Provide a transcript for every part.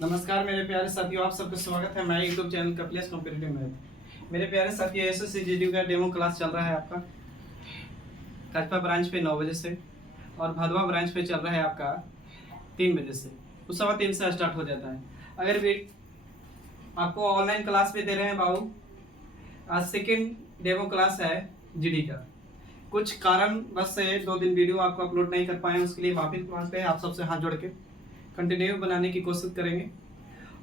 नमस्कार मेरे प्यारे साथियों, आप सबका स्वागत है मेरे YouTube channel Kapilesh competitive math. मेरे प्यारे साथियों, एसएससी जीडी का डेमो क्लास चल रहा है आपका कस्बा ब्रांच पे 9 बजे से और भदवा ब्रांच पे चल रहा है आपका 3 बजे से। उस 3:15 से स्टार्ट हो जाता है। अगर भी आपको ऑनलाइन क्लास भी दे रहे हैं बाबू, आज सेकेंड डेमो क्लास है जीडी का। कुछ कारण बस से 2 दिन वीडियो आपको अपलोड नहीं कर पाए, उसके लिए माफी मांगते हैं आप सबसे हाथ जोड़ के। कंटिन्यू बनाने की कोशिश करेंगे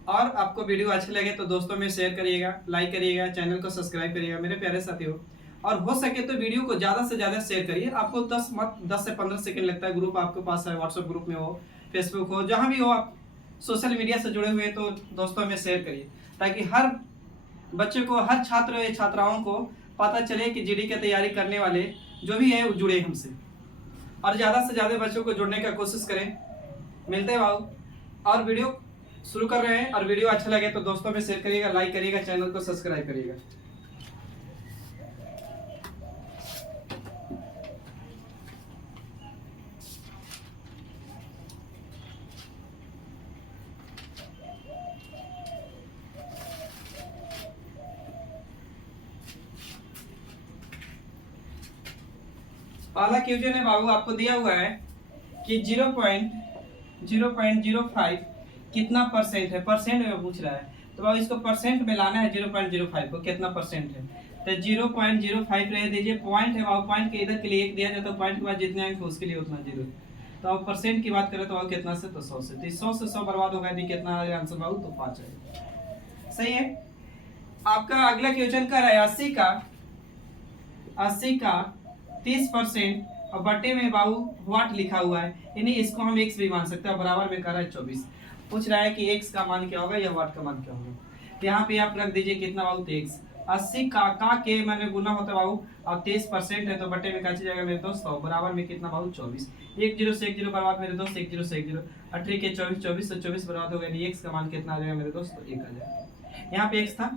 और आपको वीडियो अच्छे लगे तो दोस्तों में शेयर करिएगा, लाइक करिएगा, चैनल को सब्सक्राइब करिएगा मेरे प्यारे साथियों। और हो सके तो वीडियो को ज़्यादा से ज़्यादा शेयर करिए। आपको 10 से 15 सेकंड लगता है। ग्रुप आपके पास है, व्हाट्सएप ग्रुप में हो, फेसबुक हो, जहाँ भी हो आप सोशल मीडिया से जुड़े हुए हैं तो दोस्तों में शेयर करिए, ताकि हर बच्चे को, हर छात्र या छात्राओं को पता चले कि जीडी की तैयारी करने वाले जो भी है वो जुड़े हमसे, और ज़्यादा से ज़्यादा बच्चों को जुड़ने का कोशिश करें। मिलते हैं बाबू, और वीडियो शुरू कर रहे हैं। और वीडियो अच्छा लगे तो दोस्तों में शेयर करिएगा, लाइक करिएगा, चैनल को सब्सक्राइब करिएगा। पहला क्वेश्चन है बाबू, आपको दिया हुआ है कि 0.05 कितना परसेंट है। परसेंट में पूछ रहा है तो बाबू इसको परसेंट में लाना है। 0.05 को कितना परसेंट है तो 0.05 रह दीजिए। पॉइंट है बाबू, पॉइंट के इधर के लिए 1 दिया जाता है, पॉइंट के बाद जितने अंक उसके लिए उतना 0। तो अब परसेंट की बात करें तो बाबू कितना से, तो 100 से। तो 100 से 100 बर्बाद होगा, यदि कितना आएगा आंसर बाबू, तो 5 आएगा। सही है। आपका अगला क्वेश्चन कर रहा है 80 का 30% और बटे में बाबू व्हाट लिखा हुआ है, यानी इसको हम x भी मान सकते हैं। बराबर में कर रहा है 24। पूछ रहा है कि x का मान क्या होगा या व्हाट का मान क्या होगा। तो यहाँ पे आप रख दीजिए कितना बाबू, तो x 80 का के मैंने गुना होता है बाबू, अब 30% है तो बटे में क्या जाएगा मेरे दोस्त, 100 बराबर में कितना बाबू 24। 1 0 से 1 0 बर्बाद मेरे दोस्त, 1 0 से 1 0, 18 के 24, 24 से 24 बर्बाद हो गया। x का मान कितना आ जाएगा मेरे दोस्त, तो 1 आ जाएगा। यहाँ पे x था।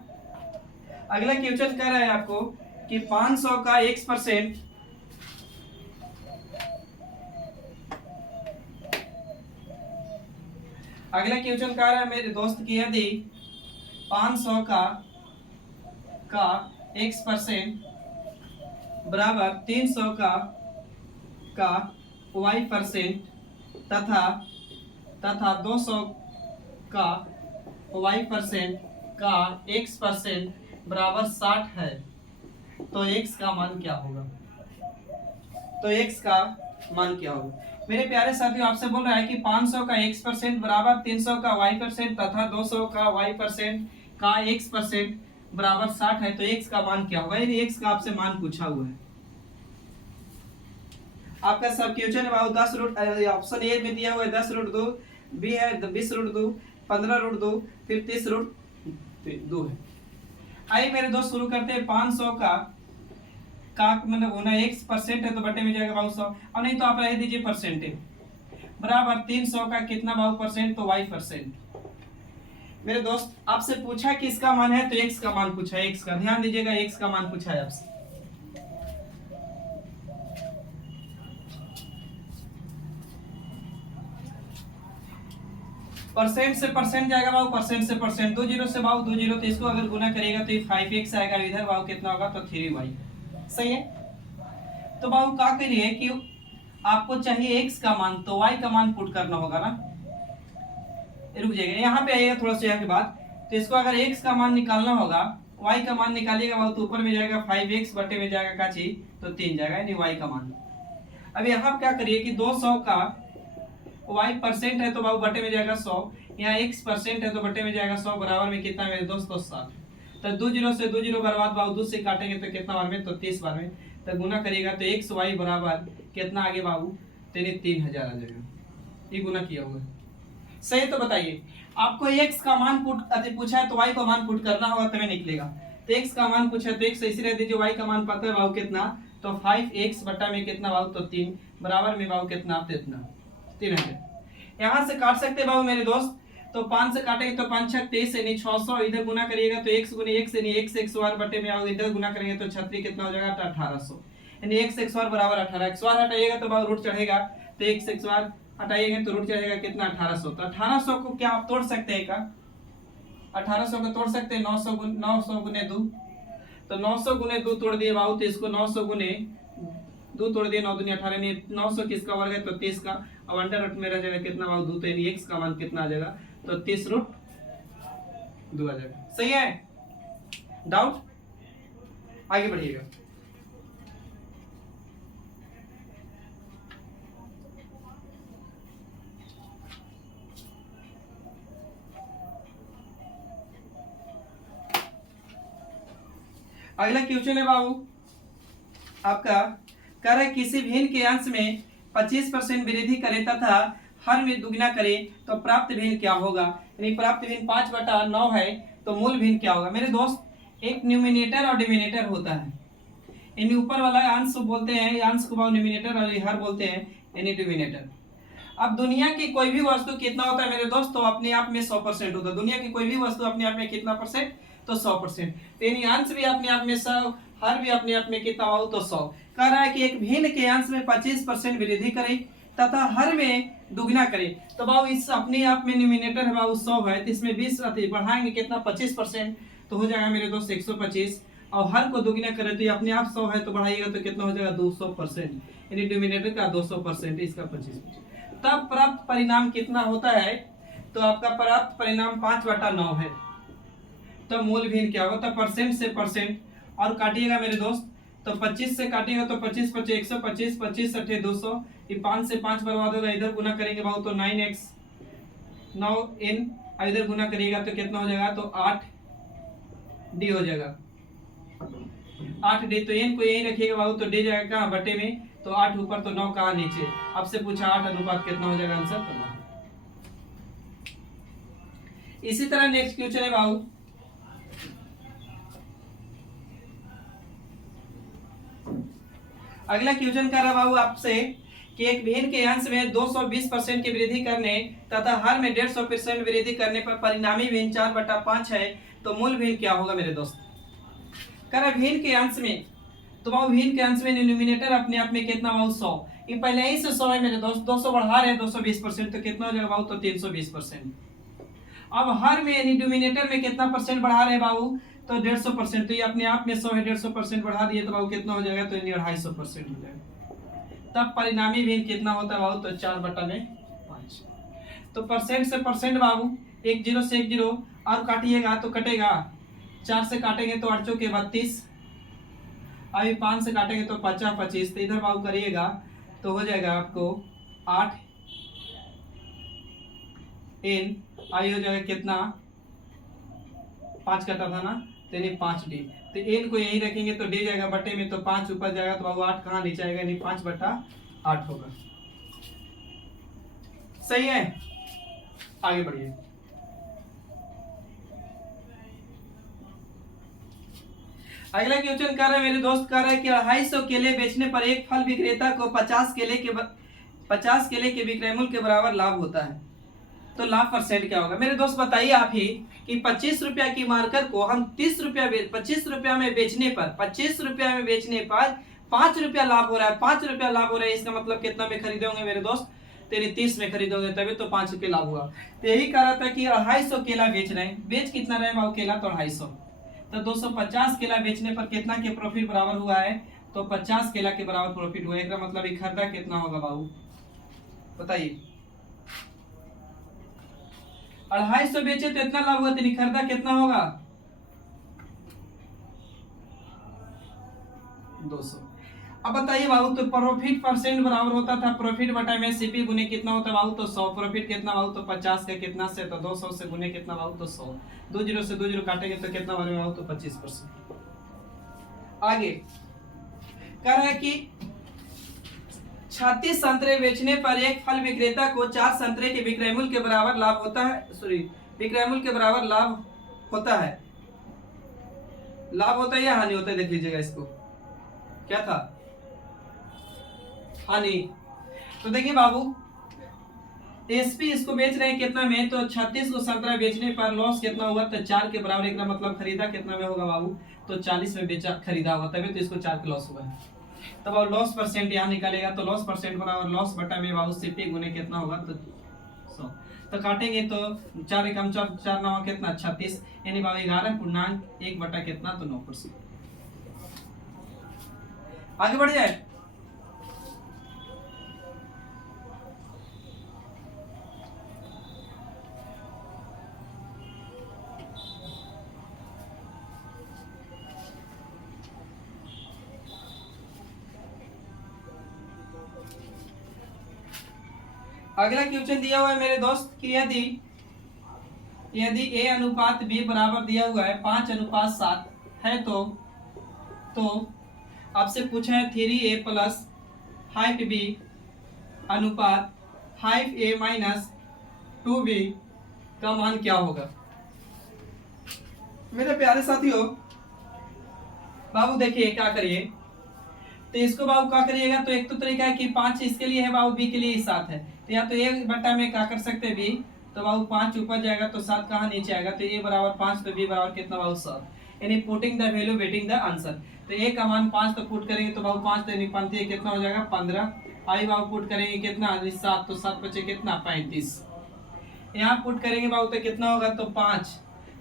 अगला क्वेश्चन कह रहा है आपको कि 500 का x%, अगला क्वेश्चन कह रहा है मेरे दोस्त की यदि 500 का x% बराबर 300 का y% तथा 200 का y% का x% बराबर 60 है, तो x का मान क्या होगा। तो x का मान क्या होगा मेरे प्यारे साथियों। आपसे बोल रहा है कि 500 का x% बराबर 300 का y% तथा 200 का y% का x% बराबर 60 है, तो x का मान क्या होगा। यानी x का आपसे मान पूछा हुआ है। आपका सब क्वेश्चन है बाबू 10 रूट, ऑप्शन ए में दिया हुआ है 10 रूट 2, बी है 20 रूट 2, 15 रूट 2, फिर 30 रूट 2 है। आइए मेरे दोस्त शुरू करते हैं। 500 का मतलब होना x% है तो बटे में जाएगा बाबू 100, और नहीं तो आप रह दीजिए परसेंटेज बराबर 300 का कितना बाबू परसेंट, तो y%। मेरे दोस्त आपसे पूछा कि इसका मान है तो x का मान पूछा है। x का ध्यान दीजिएगा, x का मान पूछा है आपसे। परसेंट से परसेंट जाएगा बाबू, परसेंट से परसेंट, 2 0 से बाबू 2 0, तो इसको अगर गुना करेगा तो ये 5x आएगा, इधर बाबू कितना होगा, तो 3y। सही है। तो बाबू क्या करिए कि आपको चाहिए x का मान, तो y का मान पुट करना होगा ना। रुक जाइएगा, यहाँ पे आइएगा थोड़ा सा यहाँ के बाद। तो इसको अगर x का मान निकालना होगा, y का मान निकालिएगा बाबू, तो ऊपर में जाएगा 5x बटे में जाएगा का चीज, तो 3 जाएगा, यानी y का मान। अब यहाँ क्या करिए कि 200 का y% है तो बाबू बटे में जाएगा 100, यहाँ x% है तो बटे में जाएगा 100, बराबर में कितना मेरे दोस्त, 60। तो 2 0 से 2 0 बर्बाद बाबू, 2 से काटेंगे तो कितना बार में, तो 30 बार में। तो गुना करिएगा तो x y बराबर कितना आगे बाबू, 3000 आ जाएगा। ये गुना किया हुआ सही। तो बताइए आपको x का मान पुट पूछा है तो y का मान पुट करना होगा तभी निकलेगा। तो x का मान पूछा है तो x ऐसे रह दीजिए, y का मान पता है बाबू कितना, तो 5x बटा में कितना बाबू, तो 3 बराबर में बाबू कितना, तो इतना 3000। यहाँ से काट सकते बाबू मेरे दोस्त, तो 5 से काटेंगे तो 5 6 23 यानी 600, इधर गुना करिएगा तो x गुने x यानी x x बार बटे में आओ, इधर गुना करेंगे तो 36 कितना हो जाएगा, 1800, यानी x x बार बराबर 18। x बार हटाइएगा तो बाबू रूट चढ़ेगा, तो x x बार हटाइएगा तो रूट जाएगा कितना 1800। तो 1800 को क्या आप तोड़ सकते हैं? का 1800 को तोड़ सकते हैं 900 गुने 2। तो 900 गुने 2 तोड़ दिए बाबू, तो इसको 900 गुने 2 तोड़ दिए, 9 दूनी 18, नहीं 900 किसका वर्ग है? तो 30 का। अब अंडर रूट में रह जाएगा कितना बाबू? 2। तो यानी x का मान कितना आ जाएगा? तो 30 रूट 2 आ जाएगा। सही है? डाउट? आगे बढ़िएगा। अगला क्वेश्चन है बाबू आपका, कह रहा है किसी भिन्न के अंश में 25% वृद्धि करे तथा हर में दुगना करे तो प्राप्त भिन्न क्या होगा? यानी प्राप्त भिन्न 5/9 है, तो मूल भिन्न क्या होगा? मेरे दोस्त, एक न्यूमिनेटर और डिनोमिनेटर होता है। यानी ऊपर वाला अंश बोलते हैं, अंश को बाबू न्यूमिनेटर, और हर बोलते हैं यानी डिनोमिनेटर। अब दुनिया की कोई भी वस्तु कितना होता है मेरे दोस्त? तो अपने आप में 100% होता है। दुनिया की कोई भी वस्तु अपने आप में कितना परसेंट? तो 100%। यानी अंश भी अपने आप में 100, हर भी अपने आप में कितना हो? तो 100। कह रहा है कि एक भिन्न के अंश में 25% वृद्धि करे तथा हर में दुगना करे। तो बाबू इस अपने आप में न्यूमिनेटर है बाबू 100 है, तो इसमें 20 बढ़ाएंगे कितना? 25%, तो हो जाएगा मेरे दोस्त 125। और हर को दुगना करे तो ये अपने आप 100 है, तो बढ़ाइएगा तो कितना हो जाएगा? 200%। यानी डिनोमिनेटर का 200%, इसका 25%। तब प्राप्त परिणाम कितना होता है? तो आपका प्राप्त परिणाम 5/9 है। तो मूल भिन्न क्या होगा? तो परसेंट से परसेंट और काटिएगा मेरे दोस्त, तो 25 से काटिएगा तो 25 25 125, 25 8 200, ये 5 से 5 बर्बाद होगा, इधर गुना करेंगे बाबू तो 9x 9n, इधर गुना करिएगा तो कितना हो जाएगा? तो 8d हो जाएगा, 8d। तो n को यही रखिएगा बाबू, तो d जाएगा कहाँ? बटे में। तो 8 ऊपर तो 9 कहाँ? नीचे। आपसे पूछा 8 अनुपात कितना हो जाएगा? आंसर तो 9। इसी तरह नेक्स्ट क्वेश्चन है बाबू, अगला क्वेश्चन कर रहा बाबू आपसे कि एक भिन्न के अंश में 220% की वृद्धि करने तथा हर में 150% वृद्धि करने पर परिणामी भिन्न 4/5 है, तो मूल भिन्न क्या होगा मेरे दोस्त? कर रहा भिन्न के अंश में, तो बाबू भिन्न के अंश में डिनोमिनेटर अपने आप में कितना बाबू? 100। ये पहले ही से 100 है मेरे दोस्त, 200 बढ़ा रहे हैं 220%, तो कितना हो जाएगा बाबू? तो 320%। अब हर में डिनोमिनेटर में कितना परसेंट बढ़ा रहे हैं बाबू? तो 150%। तो ये अपने आप में 100 है, 150% बढ़ा दिए तो बाबू कितना हो जाएगा? तो 250% हो जाएगा। तब परिणामी भिन्न कितना होता है बाबू? तो 4/5। तो परसेंट से परसेंट बाबू, 1 0 से 1 0 और काटिएगा तो कटेगा, 4 से काटेंगे तो 8 चौके 32, अभी 5 से काटेंगे तो 50 25, तो इधर बाबू करिएगा तो हो जाएगा आपको 8 n, आई हो जाएगा कितना? 5 कटा था ना, तो यानी 5d। तो n को यही रखेंगे तो d जाएगा बटे में, तो 5 ऊपर जाएगा तो बाबू 8 कहाँ नीचे आएगा? यानी 5/8 होगा। सही है? आगे बढ़िए। अगला क्वेश्चन कर रहा है मेरे दोस्त, कर रहा है कि 250 केले बेचने पर एक फल विक्रेता को 50 केले के विक्रय मूल्य के बराबर लाभ होता है, तो लाभ परसेंट क्या होगा? मेरे दोस्त बताइए आप ही कि 25 रुपया की मार्कर को हम 25 रुपया में बेचने पर 5 रुपया लाभ हो रहा है, 5 रुपया लाभ हो रहा है, इसका मतलब कितना में खरीदे होंगे मेरे दोस्त? तेरी 30 में खरीदोगे तभी तो 5 रुपये लाभ हुआ। तो यही कह रहा था कि 250 केला बेच रहे हैं, बेच कितना रहे भाव केला? तो 250। तो 250 केला बेचने पर कितना के प्रॉफिट बराबर हुआ है? तो 50 केला के बराबर प्रॉफिट हुआ है। इसका मतलब ये खरीदा कितना होगा बाबू? बताइए। 250 बेचे तो इतना लाभ हुआ, तो खरीदा कितना होगा? 200। अब बताइए बाबू, तो प्रॉफिट परसेंट बराबर होता था प्रॉफिट बटा में सीपी गुने कितना होता है बाबू? तो 100। प्रॉफिट कितना बाबू? तो 50 का कितना से? तो 200 से गुने कितना बाबू? तो 100। 2 0 से 2 0 काटेंगे तो कितना बनेगा बाबू? तो 25%। आगे कह रहा है कि 36 संतरे बेचने पर एक फल विक्रेता को 4 संतरे के विक्रय मूल्य के बराबर लाभ होता है, विक्रय मूल्य के बराबर लाभ होता है। लाभ होता है या हानि होता है? देख लीजिएगा इसको, क्या था? हानि। तो देखिए बाबू, एसपी इसको बेच रहे हैं कितना में? तो 36 को संतरा बेचने पर लॉस कितना हुआ? तो 4 के बराबर। एक मतलब खरीदा कितना में होगा बाबू? तो 40 में बेचा, खरीदा होगा, तभी तो इसको 4 का लॉस हुआ है। तो बाबू लॉस परसेंट यहाँ निकलेगा, तो लॉस परसेंट बराबर लॉस बटा में बाबू सिर्फ गुने कितना होगा तो 100। तो काटेंगे तो 4 एकम 4 4 9 कितना 36, यानी बाबू 11.1 बटा कितना तो 9%। आगे बढ़ जाए। अगला क्वेश्चन दिया हुआ है मेरे दोस्त कि यदि यदि a अनुपात b बराबर दिया हुआ है 5:7 है तो आपसे पूछा है 3a प्लस 5b अनुपात 5a माइनस 2b का मान क्या होगा। मेरे प्यारे साथियों बाबू देखिए क्या करिए, तो इसको बाबू क्या करिएगा, तो एक तो तरीका है कि 5 इसके लिए है बाबू, b के लिए 7 है, तो या तो a बटा में क्या कर सकते हैं b, तो बाबू 5 ऊपर जाएगा तो 7 कहाँ नीचे आएगा, तो a बराबर 5 तो b बराबर कितना बाबू 7, यानी putting the value waiting the answer. तो a का मान 5 तो पुट करेंगे तो बाबू 5 तो पंक्ति कितना हो जाएगा 15, आई बाबू पुट करेंगे कितना 7 तो 7 बचे कितना 35, यहाँ पुट करेंगे बाबू तो कितना होगा तो 5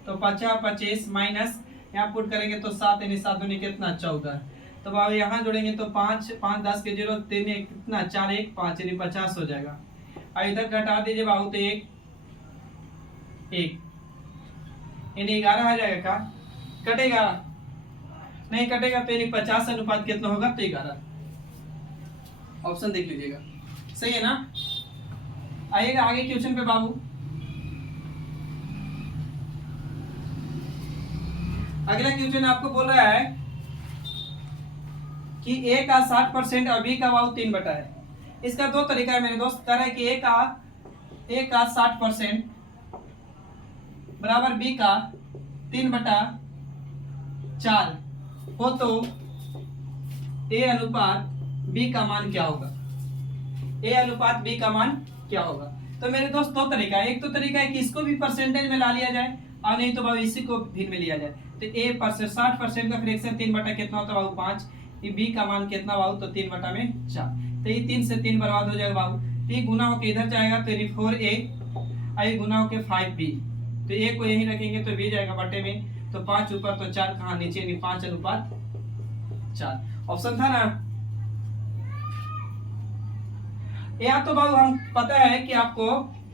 तो 50 25 माइनस यहाँ पुट करेंगे तो 7 यानी 7 दूनी कितना 14, तो बाबू यहाँ जोड़ेंगे तो 5 5 10 के 0 3 1 कितना 4 1 5 यानी 50 हो जाएगा। और इधर घटा दीजिए बाबू तो 1 1 यानी 11 आ जाएगा, का कटेगा नहीं कटेगा, तो यानी 50 अनुपात कितना होगा तो 11। ऑप्शन देख लीजिएगा, सही है ना। आइएगा आगे क्वेश्चन पे बाबू। अगला क्वेश्चन आपको बोल रहा है कि a का 60% और b का बाबू 3 बटा है। इसका दो तरीका है मेरे दोस्त, कह रहा है कि a का 60% बराबर b का 3/4 हो तो a अनुपात b का मान क्या होगा, a अनुपात b का मान क्या होगा। तो मेरे दोस्त दो तरीका है, एक तो तरीका है कि इसको भी परसेंटेज में ला लिया जाए और नहीं तो बाबू इसी को भिन्न में लिया जाए। तो a 60% का फ्रैक्शन 3 बटा कितना होता है बाबू 5, ये b का मान कितना बाबू तो 3 बटा में 4, तो ये 3 से 3 बर्बाद हो जाएगा बाबू, तो ये गुना होकर इधर जाएगा तो यानी 4a आई गुना होकर 5b, तो a को यहीं रखेंगे तो b जाएगा बटे में, तो 5 ऊपर तो 4 कहाँ नीचे, यानी 5:4। ऑप्शन था ना। या तो बाबू हम पता है कि आपको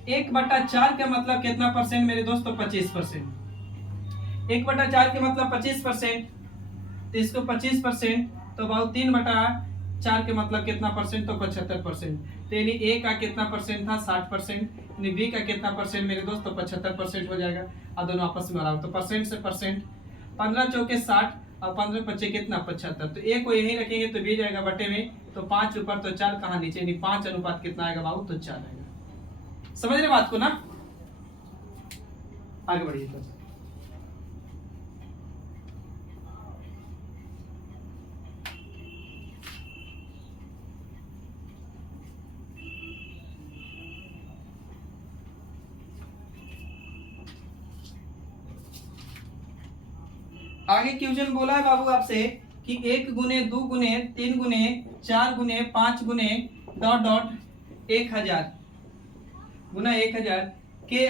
1/4 का मतलब कितना परसेंट मेरे दोस्त, तो 25%। 1/4 के मतलब 25%, तो इसको 25%, तो बाबू 3/4 के मतलब कितना परसेंट, तो 75%। तो यानी a का कितना परसेंट था 60%, यानी b का कितना परसेंट मेरे दोस्त, तो 75% हो जाएगा, और दोनों आपस में बराबर, तो परसेंट से परसेंट 15 चौके 60 और 15 पच्चे कितना 75, तो a को यहीं रखेंगे तो b जाएगा बटे में, तो 5 ऊपर तो 4 कहाँ नीचे, यानी 5 अनुपात कितना आएगा बाबू तो 4 आएगा। समझ रहे बात को ना। आगे बढ़िए तो आगे क्वेश्चन बोला है बाबू आपसे कि 1 गुने 2 गुने 3 गुने 4 गुने 5 गुने डॉट डॉट 1000 गुना 1000 के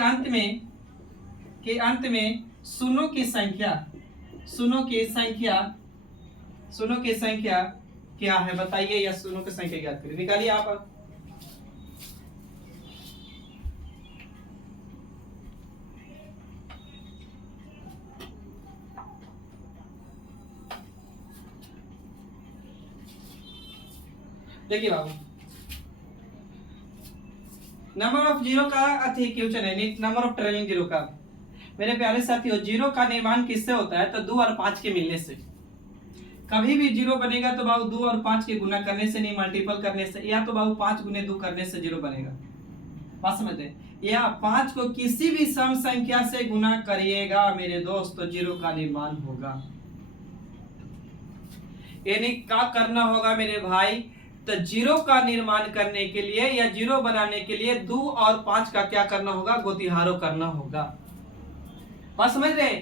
अंत में शून्यों की संख्या क्या है बताइए, या शून्यों की संख्या ज्ञात करिए। निकालिए आप। देखिए बाबू नंबर ऑफ जीरो का अति क्वेश्चन है, नंबर ऑफ ट्रेलिंग जीरो का। मेरे प्यारे साथियों जीरो का निर्माण किससे होता है, तो 2 और 5 के मिलने से। कभी भी जीरो बनेगा तो बाबू 2 और 5 के गुना करने से नहीं, मल्टीपल करने से, या तो बाबू 5 गुने 2 करने से जीरो बनेगा। बात समझते हैं, या 5 को किसी भी सम संख्या से गुना करिएगा मेरे दोस्त तो जीरो का निर्माण होगा। यानी क्या करना होगा मेरे भाई, तो जीरो का निर्माण करने के लिए या जीरो बनाने के लिए 2 और 5 का क्या करना होगा, गोतिहारो करना होगा। बात समझ रहे,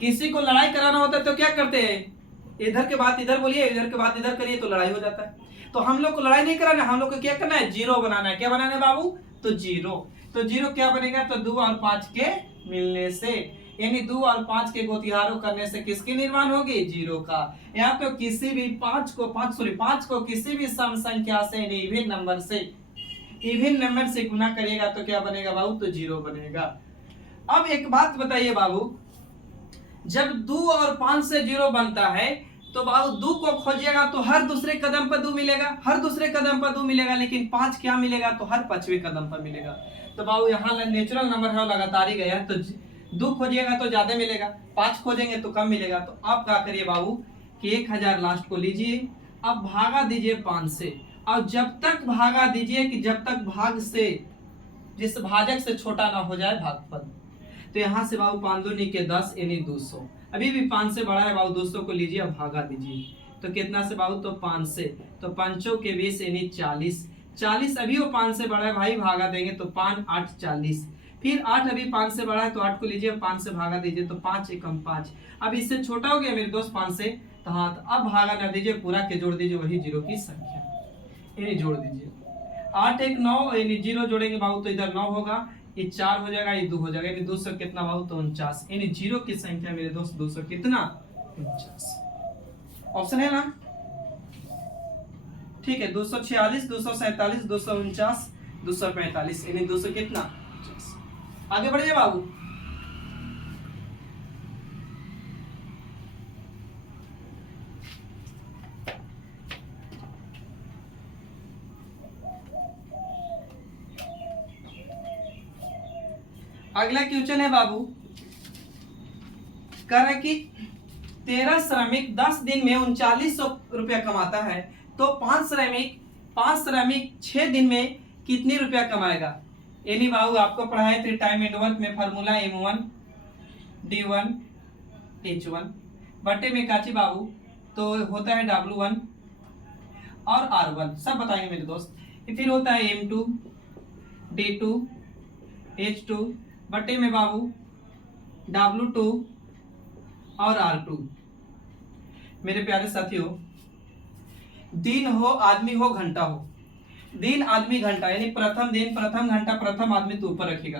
किसी को लड़ाई कराना होता है तो क्या करते हैं, इधर के बाद इधर बोलिए, इधर के बाद इधर करिए तो लड़ाई हो जाता है। तो हम लोग को लड़ाई नहीं कराना, हम लोग को क्या करना है, जीरो बनाना है। क्या बनाना है बाबू, तो जीरो। तो जीरो क्या बनेगा, तो 2 और 5 के मिलने से, यानी 2 और 5 के गोतिहारों करने से किसकी निर्माण होगी, जीरो का। यहाँ पे किसी भी 5 को किसी भी सम संख्या से, इवन नंबर से, इवन नंबर से गुना करिएगा तो क्या बनेगा बाबू, तो जीरो बनेगा। अब एक बात बताइए बाबू, जब 2 और 5 से जीरो बनता है तो बाबू 2 को खोजिएगा तो हर दूसरे कदम पर 2 मिलेगा, हर दूसरे कदम पर 2 मिलेगा, लेकिन 5 क्या मिलेगा, तो हर 5वें कदम पर मिलेगा। तो बाबू यहाँ नेचुरल नंबर है, लगातार ही गया, तो 2 खोजिएगा तो ज्यादा मिलेगा, 5 खोजेंगे तो कम मिलेगा। तो आप क्या करिए बाबू कि 1000 लास्ट को लीजिए, अब भागा दीजिए 5 से, और जब तक भागा दीजिए कि जब तक भाग से, जिस भाजक से छोटा ना हो जाए भागफल। तो यहाँ से बाबू 5 दूनी के 10 यानी 200, अभी भी 5 से बड़ा है बाबू, 200 को लीजिए, अब भागा दीजिए तो कितना से बाबू, तो 5 से, तो 5 के 20 यानी 40, अभी वो 5 से बड़ा है भाई, भागा देंगे तो 5 8 40, फिर 8 अभी 5 से बड़ा है तो 8 को लीजिए, 5 से भागा दीजिए तो 5 एकम 5, अब इससे छोटा हो गया मेरे दोस्त 5 से, तो हाँ, तो अब भागा ना दीजिए, पूरा के जोड़ दीजिए वही जीरो की संख्या, यानी जोड़ दीजिए 8 1 9, यानी जीरो जोड़ेंगे बाबू तो इधर 9 होगा, ये 4 हो जाएगा, ये 2 हो जाएगा, यानी 200 कितना बाबू, तो 49, यानी जीरो की संख्या मेरे दोस्त 200 कितना, 49। ऑप्शन है ना, ठीक है, 246 247 249 245, यानी 200 कितना, 50। आगे बढ़िए बाबू। अगला क्वेश्चन है बाबू, कह रहा है कि 13 श्रमिक 10 दिन में 3900 रुपया कमाता है, तो 5 श्रमिक 6 दिन में कितनी रुपया कमाएगा। यानी बाबू आपको पढ़ाए थे टाइम एंड वर्क में फार्मूला M1 D1 H1 बटे में काची बाबू, तो होता है W1 और R1, सब बताएंगे मेरे दोस्त। फिर होता है M2 D2 H2 बटे में बाबू W2 और R2। मेरे प्यारे साथियों, दिन हो आदमी हो घंटा हो, दिन आदमी घंटा, यानी प्रथम दिन प्रथम घंटा प्रथम आदमी तो ऊपर रखेगा।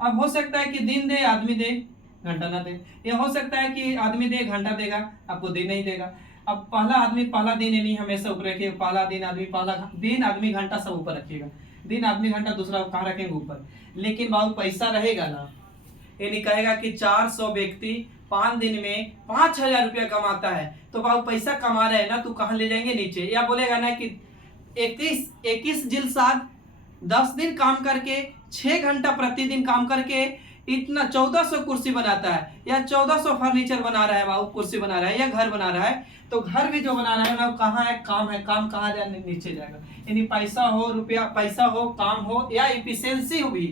अब हो सकता है कि दिन दे आदमी दे घंटा ना दे, ये हो सकता है कि आदमी दे घंटा देगा आपको दिन नहीं देगा। अब पहला आदमी पहला दिन यानी हमेशा ऊपर रखेगा, पहला दिन आदमी पहला दिन आदमी घंटा सब ऊपर रखेगा, दिन आदमी घंटा दूसरा कहाँ रखेंगे ऊपर। लेकिन बाबू पैसा रहेगा ना, यानी कहेगा कि 400 व्यक्ति 5 दिन में 5000 रुपया कमाता है, तो बाबू पैसा कमा रहे हैं ना, तू कहाँ ले जाएंगे नीचे। या बोलेगा ना कि 21 जिलसाद 10 दिन काम करके 6 घंटा प्रतिदिन काम करके इतना 1400 कुर्सी बनाता है, या 1400 फर्नीचर बना रहा है बाबू, कुर्सी बना रहा है या घर बना रहा है, तो घर भी जो बना रहा है ना कहाँ है, काम कहाँ जाने नीचे जाएगा। यानी पैसा हो रुपया, पैसा हो काम हो या इफिशियंसी हो भी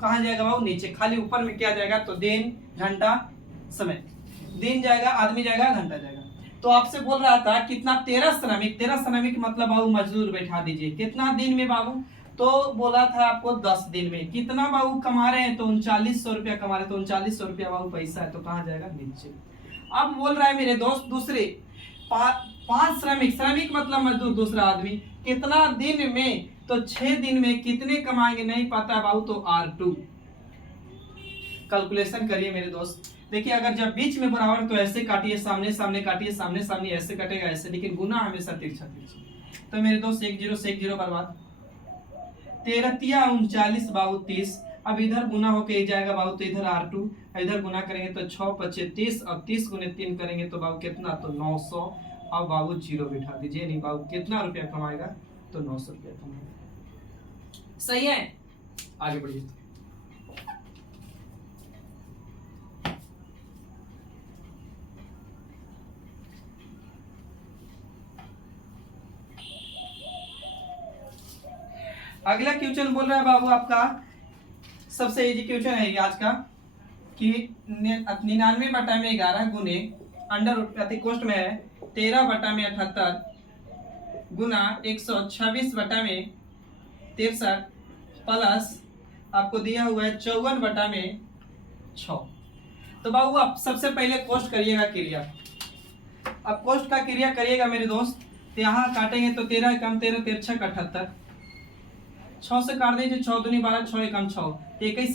कहाँ जाएगा बाबू, नीचे। खाली ऊपर में क्या जाएगा, तो दिन घंटा समय, दिन जाएगा आदमी जाएगा घंटा जाएगा। तो आपसे बोल रहा था कितना, 13 श्रमिक मतलब बाबू मजदूर बैठा दीजिए, कितना दिन में बाबू, तो बोला था आपको 10 दिन में। कितना बाबू कमा रहे हैं, तो 3900 रुपया कमा रहे, तो 3900 रुपया बाबू पैसा है, तो कहाँ जाएगा नीचे। अब बोल रहा है मेरे दोस्त दूसरे 5 श्रमिक मतलब मजदूर दूसरा आदमी, कितना दिन में, तो 6 दिन में कितने कमाएंगे नहीं पता बाबू, तो R2 कैलकुलेशन करिए मेरे दोस्त। देखिए अगर जब बीच में बराबर तो ऐसे काटिए, सामने सामने काटिए, सामने सामने ऐसे कटेगा ऐसे, लेकिन गुना हमेशा तिरछा तिरछा। तो मेरे दोस्त 1 0 से 1 0 बर्बाद, 13 तिया 39 बाबू 30, अब इधर गुना होके जाएगा बाबू, तो इधर R2, इधर गुना करेंगे तो 6 5 30, अब 30 गुने 3 करेंगे तो बाबू कितना, तो 900। अब बाबू जीरो बिठा दीजिए, नहीं बाबू कितना रुपया कमाएगा, तो 900 रुपया कमाएगा। सही है, आगे बढ़िए। अगला क्वेश्चन बोल रहा है बाबू आपका, सबसे इजी क्वेश्चन है ये आज का, कि 99 बटा में 11 गुने अंडर प्रति कोष्ठ में है 13 बटा में 78 गुना 126 बटा में 63 प्लस आपको दिया हुआ है 54 बटा में 6। तो बाबू आप सबसे पहले कोष्ठ करिएगा क्रिया, अब कोष्ट का क्रिया करिएगा मेरे दोस्त, तो यहाँ काटेंगे तो 13 कम 13 13 6 78, 6 से काट दीजिए, 6 दूनी 12, 6 एकम 6, 21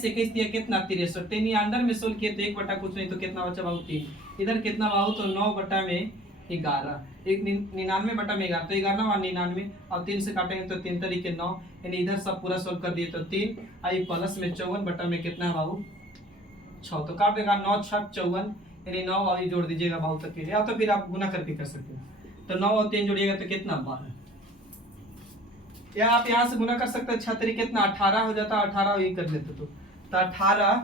से 21 दिया कितना 63, तीन अंदर में सोल्व किए तो 1 बटा कुछ नहीं तो कितना बचा बाबू 3, इधर कितना बाबू तो 9 बटा में 11, 99 बटा में 11 तो 11 और 99, और 3 से काटेंगे तो 3 तरीके 9, यानी इधर सब पूरा सोल्व कर दिए तो 3 आई प्लस में 54 बटा में कितना है बाबू 6, तो काट देगा 9 6 54, यानी 9 और जोड़ दीजिएगा बाबू तक के लिए, या तो फिर आप गुना करके कर सकते हो, तो 9 और 3 जोड़िएगा तो कितना 12, या आप यहाँ से गुना कर सकते हैं 6 तरीके कितना 18 हो जाता, 18 यही कर लेते तो 18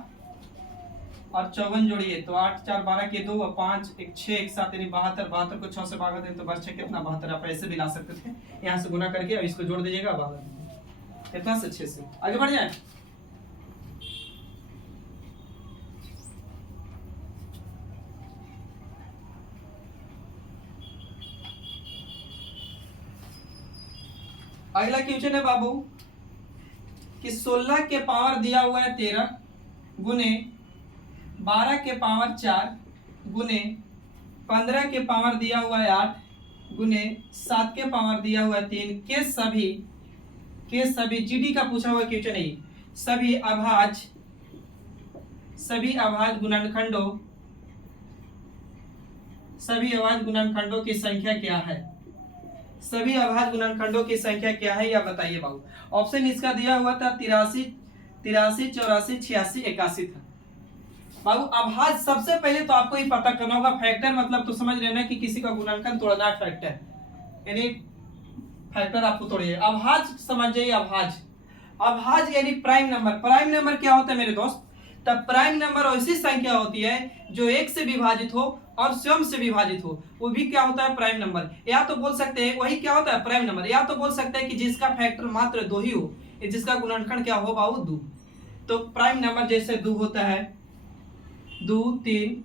और 54 जोड़िए तो 8 4 12 के 2 और 5 1 6 1 7 यानी 72, 72 को 6 से भागा दें तो 6 कितना 72, आप ऐसे भी ला सकते थे, यहाँ से गुना करके और इसको जोड़ दीजिएगा 12 कितना से 6 से, आगे बढ़ जाए। अगला क्वेश्चन है बाबू कि 16 के पावर दिया हुआ है 13 गुने 12 के पावर 4 गुने 15 के पावर दिया हुआ है 8 गुने 7 के पावर दिया हुआ है 3 के सभी जीडी का पूछा हुआ क्वेश्चन है, सभी अभाज्य गुणनखंडों की संख्या क्या है, सभी अभाज्य गुणनखंडों की संख्या क्या है या बताइए बाबू। ऑप्शन इसका दिया हुआ था 83 84 86 81 था बाबू। अभाज्य सबसे पहले तो आपको ही पता करना होगा, फैक्टर मतलब तो समझ लेना कि किसी का गुणनखंड तोड़ना है, फैक्टर यानी फैक्टर आपको तोड़िए। अभाज्य समझ जाइए, अभाज्य यानी प्राइम नंबर क्या होता है मेरे दोस्त, तब प्राइम नंबर ऐसी संख्या होती है जो एक से विभाजित हो और स्वयं से विभाजित हो, वो भी क्या होता है प्राइम नंबर। या तो बोल सकते हैं वही क्या होता है प्राइम नंबर, या तो बोल सकते हैं कि जिसका फैक्टर मात्र 2 ही हो, जिसका गुणनखंड क्या हो बाबू 2, तो प्राइम नंबर जैसे 2 होता है 2 3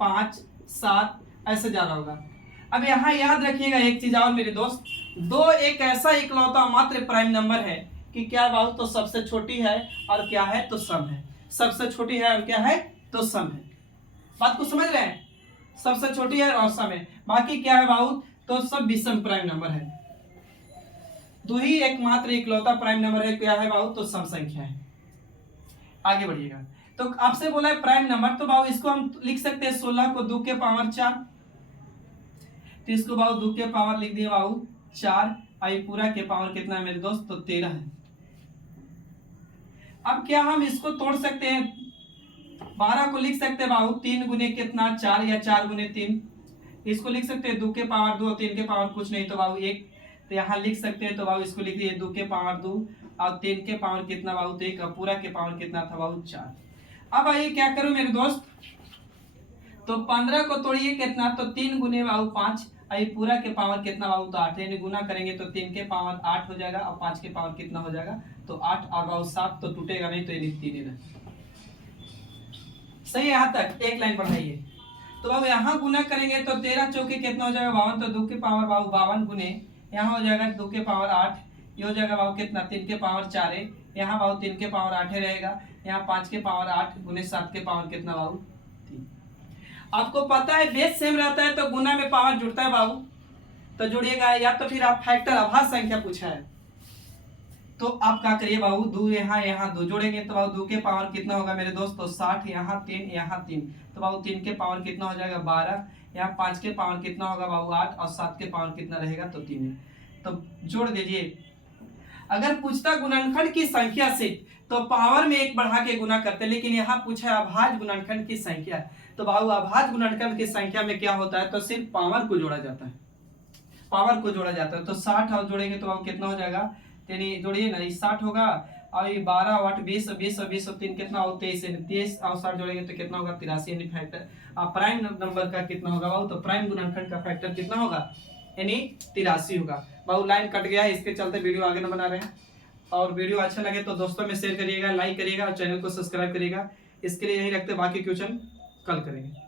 5 7 ऐसे जा रहा होगा। अब यहाँ याद रखिएगा एक चीज और मेरे दोस्त, 2 एक ऐसा इकलौता मात्र प्राइम नंबर है कि क्या बाबू तो सबसे छोटी है और क्या है तो सम है, सबसे छोटी है और क्या है तो सम है। बात को समझ रहे हैं, सबसे छोटी है और सम है, बाकी क्या है बाबू तो सब विषम प्राइम नंबर है। 2 ही एकमात्र इकलौता प्राइम नंबर है, क्या है बाबू तो सम संख्या है। आगे बढ़िएगा, तो आपसे बोला है प्राइम नंबर, तो बाबू इसको हम लिख सकते हैं 16 को 2 के पावर 4, तो इसको बाबू 2 के पावर लिख दिए बाबू 4, आई पूरा के पावर कितना है मेरे दोस्त तो 13 है। अब क्या हम इसको तोड़ सकते हैं, 12 को लिख सकते हैं बाबू 3 गुने कितना 4 या 4 गुने 3, इसको लिख सकते हैं 2 के पावर 2, 3 के पावर कुछ नहीं तो बाबू 1, तो यहाँ लिख सकते हैं तो बाबू इसको लिख दिए 2 के पावर 2 और 3 के पावर कितना बाबू तो 1 और पूरा के पावर कितना था बाबू 4। अब आइए क्या करूं मेरे दोस्त, तो 15 को तोड़िए कितना तो 3 गुने बाबू 5, आई पूरा के पावर कितना बाबू तो 8, यानी गुना करेंगे तो 3 के पावर 8 हो जाएगा और 5 के पावर कितना हो जाएगा तो 8 और बाबू 7 तो टूटेगा नहीं तो ये 3 ही रहे। सही है, यहाँ तक एक लाइन बढ़ाइए। तो बाबू यहाँ गुना करेंगे तो 13 चौके कितना हो जाएगा 52, तो 2 के पावर बाबू 52 गुने यहाँ हो जाएगा 2 के पावर 8, ये हो जाएगा बाबू कितना 3 के पावर 4 है, यहाँ बाबू 3 के पावर 8 रहेगा, यहाँ 5 के पावर 8 गुने 7 के पावर कितना बाबू 3। आपको पता है बेस सेम रहता है तो गुना में पावर जुड़ता है बाबू, तो जोड़िएगा, या तो फिर आप फैक्टर अभाज्य संख्या पूछा है तो आप क्या करिए बाबू 2 यहाँ 2 जोड़ेंगे तो बाबू 2 के पावर कितना होगा मेरे दोस्त तो 60, यहाँ 3 तो बाबू 3 के पावर कितना हो जाएगा 12, यहाँ 5 के पावर कितना होगा बाबू 8 और 7 के पावर कितना रहेगा तो 3 है, तो जोड़ दीजिए। अगर पूछता गुणनखंड की संख्या से तो पावर में 1 बढ़ा के गुना करते, लेकिन यहाँ पूछा है अभाज्य गुणनखंड की संख्या, तो बाबू अभाज्य गुणनखंड की संख्या में क्या होता है तो सिर्फ पावर को जोड़ा जाता है, पावर को जोड़ा जाता है। तो 60 और जोड़ेंगे तो बाबू कितना हो जाएगा, यानी जोड़िए ना 60 होगा और ये 12 और 8 20 20 और 20 और 3 कितना हो 23, 23 और 60 जोड़ेंगे तो कितना होगा 83, यानी फैक्टर प्राइम नंबर का कितना होगा बाबू तो प्राइम गुणनखंड का फैक्टर कितना होगा यानी 83 होगा। बाबू लाइन कट गया है, इसके चलते वीडियो आगे न बना रहे हैं, और वीडियो अच्छा लगे तो दोस्तों में शेयर करिएगा, लाइक करिएगा और चैनल को सब्सक्राइब करिएगा। इसके लिए यही रखते, बाकी क्वेश्चन कल करेंगे।